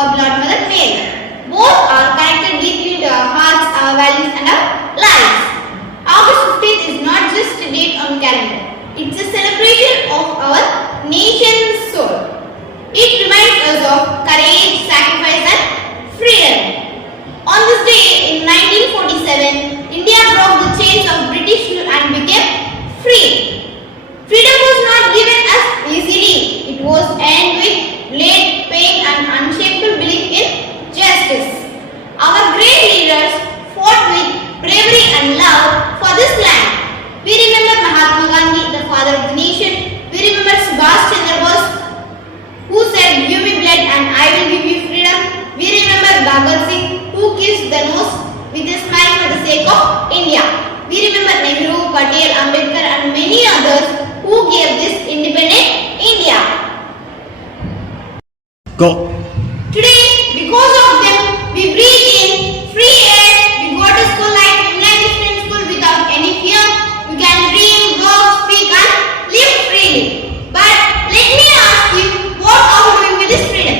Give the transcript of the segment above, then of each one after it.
our beloved Mother Mary. Both are connected deeply to our hearts, our values and our lives. August 15th is not just a date on calendar. It's a celebration of our nation's soul. It reminds us of courage, sacrifice and freedom. On this day in 1947, India broke the chains of British rule and became free. Freedom was not given us easily. It was earned with blood, pain and unshakable belief in justice. Our great leaders fought with bravery and love for this land. We remember Mahatma Gandhi, the father of the nation. We remember Subhash Chandra Bose, who said, "Give me blood and I will give you freedom." We remember Bhagat Singh, who kissed the nose with a smile for the sake of India. We remember Nehru, Patel, Ambedkar and many others who gave this independent India. Go. Today, because of them, we breathe in free air, we go to school like English school without any fear, we can dream, work, speak and live freely. But let me ask you, what are we doing with this freedom?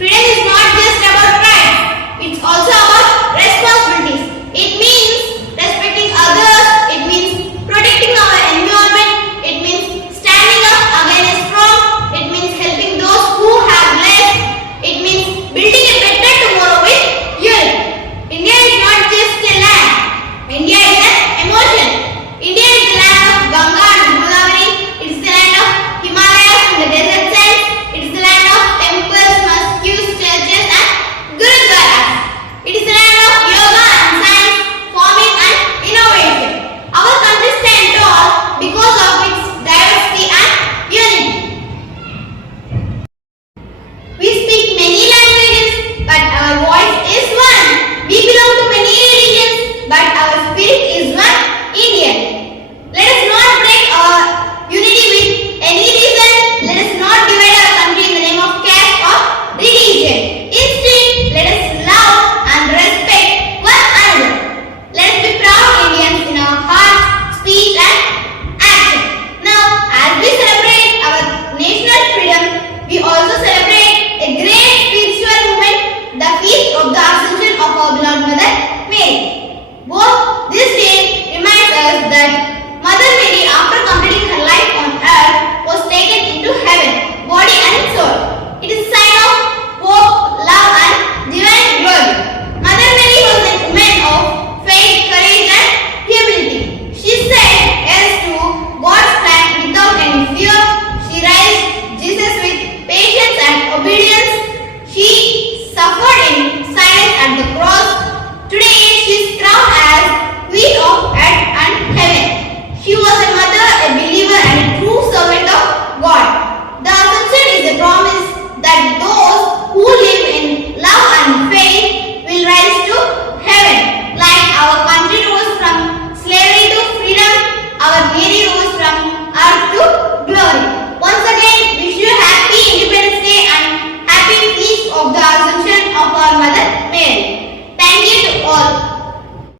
Freedom is not just about rights, it's also about responsibilities. It means respecting others, it means protecting our environment, it means standing up against wrong, it means helping those who have less, it means building a better tomorrow with unity. India is not just a land, India is an emotion. India is the land of Ganga and Godavari, it's the land of Himalayas and the desert sands, it's the land of temples, mosques, churches and gurudwaras. It is the land of yoga and science, farming and innovation. Our country stands tall because of its diversity and unity. We speak many languages, but our voice is one. We belong to many religions, but our spirit is one Indian. Let us not break our unity with any reason. Let us not divide our country in the name of caste or religion. Instead, let us love and respect one another. Let us be proud Indians in our hearts, speech and action. Now, as we celebrate our national freedom, we also celebrate a great spiritual movement, the feast of the Ascension of our beloved Mother Mary. Both this day reminds us that Mother Mary, after completing her life on earth, was taken into heaven, body and soul. It is a sign of hope, love and divine glory. Mother Mary was a woman of faith, courage and humility. She said yes to God's plan without any fear. She raised Jesus with patience and obedience. She suffered in silence at the cross. Today she is crowned as Queen of Earth and Heaven. She was a mother, a believer and a true servant of God. The Ascension is a promise that those who live in love and faith will rise to heaven. Like our country rose from slavery to freedom, our Mary rose from earth to glory. Once again, wish you happy Independence Day and happy feast of the Ascension of our Mother Mary. Thank you to all.